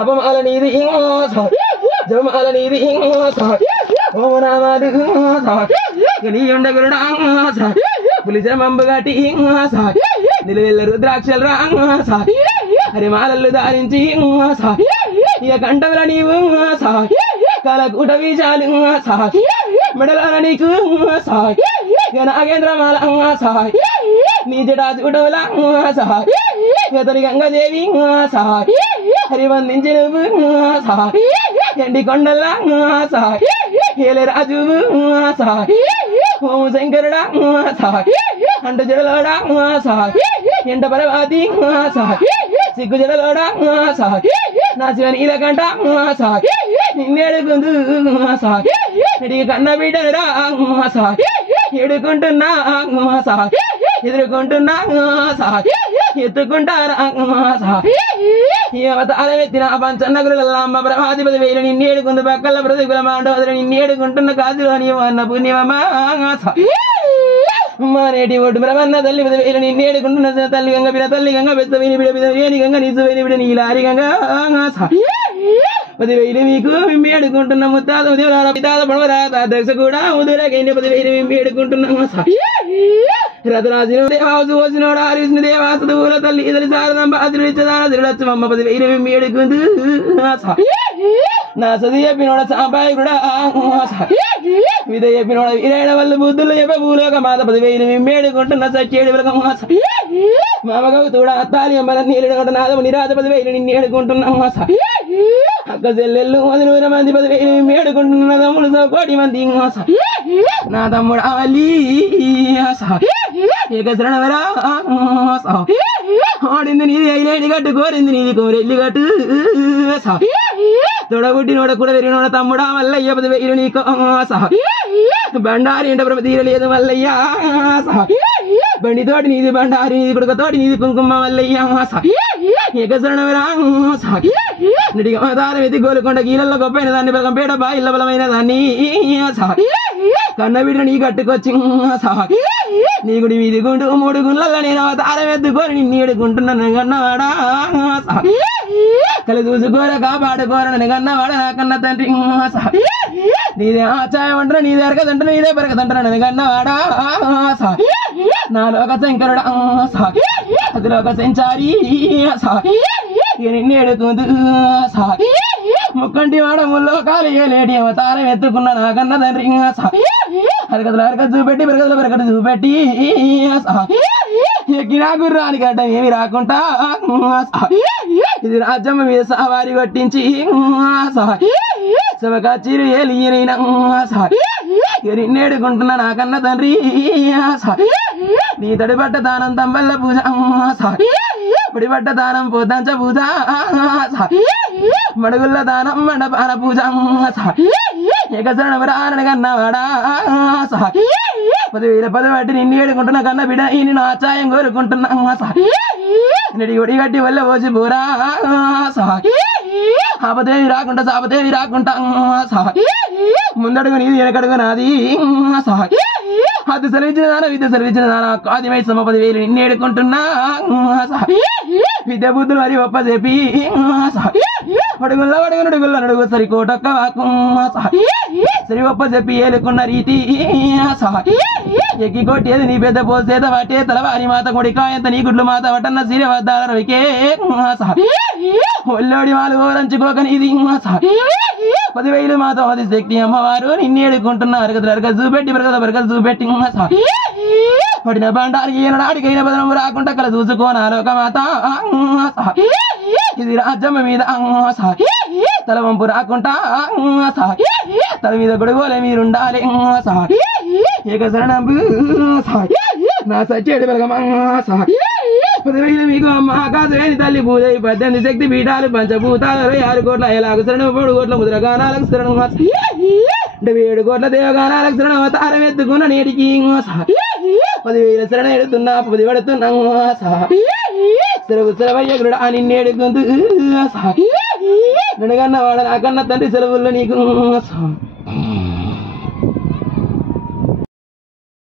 అపమాల నీది జపమాల నీది ఓమనామాలు నీ ఉండగురుడా పులిసిన మంబుగాటి నిలువెల్ల రుద్రాక్షలు రా హరిమాలలు ధారించి ఇక కంఠముల నీవు కలకూట వీజాలు మెడలాల నీకు ఇక నాగేంద్రమాల నీ జటా చూడవుల ఇతని గంగాదేవి హరివందించి నువ్వు ఎండి కొండల్లా ఏలే రాజు ఓం శంకరుడా అంటు జడలోడా ఎంట పరవాతి సిగ్గు జడలోడా నా శివని ఇలకంట నిన్నేడుకుందు ఎడికి కన్న బిడ్డరా ఎడుకుంటున్నా ఎదుర్కొంటున్నా ఎత్తుకుంటారా అవతారం ఎత్తిన పంచన్నగురుల అమ్మ ప్రమాధిపతి వేలు నిన్నేడుకుందు పక్కల ప్రతికుల మాండవదులు నిన్నేడుకుంటున్న కాదులు అని అన్న పుణ్యమా మానేటి ఒడ్డు బ్రహ్మన్న తల్లి వేలు నిన్నేడుకుంటున్న తల్లి గంగ బిడ తల్లి గంగ పెద్ద విని బిడ బిడ వేని గంగ నీసు వేని బిడ నీలారి గంగ 10,000 మీకు మేము ఏడుకుంటున్న ముత్తాత ఉదయం పితాత పడవరాత అధ్యక్ష కూడా ఉదయకైనా 10,000 మేము ఏడుకుంటున్నాము రతరాజు దేవాసు వచ్చినోడు హరిష్ణు దేవాస ఊర తల్లి ఇతని శారదం బాధుడిచ్చదానచ్చుమ్మ 10,000 మేము ఏడుకుందు నా చదువు చెప్పినోడ సాంబాయి కూడా విధ చెప్పినోడ వీరైన వాళ్ళు బుద్ధులు చెప్పే భూలోక మాత 10,000 మేము ఏడుకుంటున్న సచ్చేడు వెలకం మామగవు తోడ అత్తాలి అమ్మల నీళ్ళు నాదము నిరాజ 10,000 నిన్ను ఏడుకుంటున్నాము అక్క చెల్లెళ్ళు 100 మంది 10,000 మేము ఏడుకుంటున్న తమ్ముడు 1,00,00,000 మంది నా తమ్ముడు అవలి ఏకశరణవరా ఆడింది నీది అయిలేని గట్టు కోరింది నీది కోరెల్లి గట్టు తొడబుట్టినోడ కూడా వెరినోడ తమ్ముడా మల్లయ్య 10,000 నీకు బండారి ఇంట ప్రభ తీరలేదు మల్లయ్య బండితోటి నీది బండారి నీది కుడుకతోటి నీది కుంకుమ మల్లయ్య ఏకశరణవరా నడిగా దారం ఎత్తి గోలుకొండ గీలల్లో గొప్పైన దాన్ని బలకం పేట బాయిల్ల బలమైన దాన్ని కన్నబిడ్డ నీ కట్టుకొచ్చి నీ గుడి వీధి గుండు 3 గుండ్లల్లో నేను అవతారం ఎత్తుకొని నిన్ను ఏడుకుంటున్నాను కన్నవాడా కలి చూసుకోర కాపాడుకోర నన్ను కన్నవాడ నా కన్న తండ్రి నీదే ఆచాయం అంటారా నీదే అరకదంటారా నీదే పెరగదంటారా నన్ను కన్నవాడా నా లోక శంకరుడా అది లోక సంచారి నిన్ను ఏడుకుందు ముక్కంటి వాడ ముల్లోకాలు ఏలేటి అవతారం ఎత్తుకున్న నా కన్న తండ్రి హరకతలు హరకత చూపెట్టి పెరగతలు పెరగట చూపెట్టి ఎక్కినా గుర్రానికి అడ్డం ఏమి రాకుండా ఇది రాజ్యమ్మ మీద సవారి కొట్టించి శివకాచీరు ఏలియనైనా నిన్నేడుకుంటున్నా నా కన్న తండ్రి నీ తడిపట్ట దానం తంబల్ల పూజ పొడిపట్ట దానం పోతాంచ పూజ మడుగుల్ల దానం మండపాన పూజ ఏకశరణవరారణ కన్నవాడా 10,000 పదబట్టి నిన్ను ఏడుకుంటున్నా కన్న బిడ్డ ఈ నేను ఆచాయం కోరుకుంటున్నా నడి ఒడి గట్టి వల్ల పోసి పోరా ఆపదేవి రాకుండా సాపదేవి రాకుండా ముందడుగు నీది వెనకడుగు నాది అది సెలవిచ్చిన దాన విద్య సెలవిచ్చిన దాన ఆదిమై 10,000 నిన్ను ఏడుకుంటున్నా విద్య బుద్ధులు మరి ఒప్ప చెప్పి అడుగుల్లో నడుగు సరి కోటొక్క సరి ఒప్ప చెప్పి ఏలుకున్న రీతి ఎక్కి కొట్టేది నీ పెద్ద పోసేత వాటే తలవారి మాత కొడికాయంత నీ గుడ్లు మాత వటన్న సీర వద్దాల రవికే ఒల్లోడి మాలు ఓరంచుకోక నీది 10,000 మాత అది శక్తి అమ్మవారు నిన్ను ఏడుకుంటున్నా అరగదు చూపెట్టి బరగలు చూపెట్టి పడిన బండారికి ఏనాడికైనా బదనం రాకుండా కల చూసుకోనా లోక మాత ఇది రాజ్యమ్మ మీద తల వంపు రాకుండా తల మీద గొడుగోలే మీరుండాలి ఏకశరణంబు నా సచ్చేడు బలగమా 10,000 మీకు అమ్మ ఆకాశవేణి తల్లి పూజై 18 శక్తి పీఠాలు పంచభూతాలు 26 కోట్ల ఎలాగు శరణం 3 కోట్ల ముద్రగానాలకు శరణం 7 కోట్ల దేవగానాలకు శరణం అవతారం ఎత్తుకున్న నేటికి 10,000 శరణ ఎడుతున్నా పొది పడుతున్నా సెలవు సెలవయ్య గురుడా నిన్నేడుకుందు నడగన్న వాడ నాకన్న తండ్రి సెలవుల్లో నీకు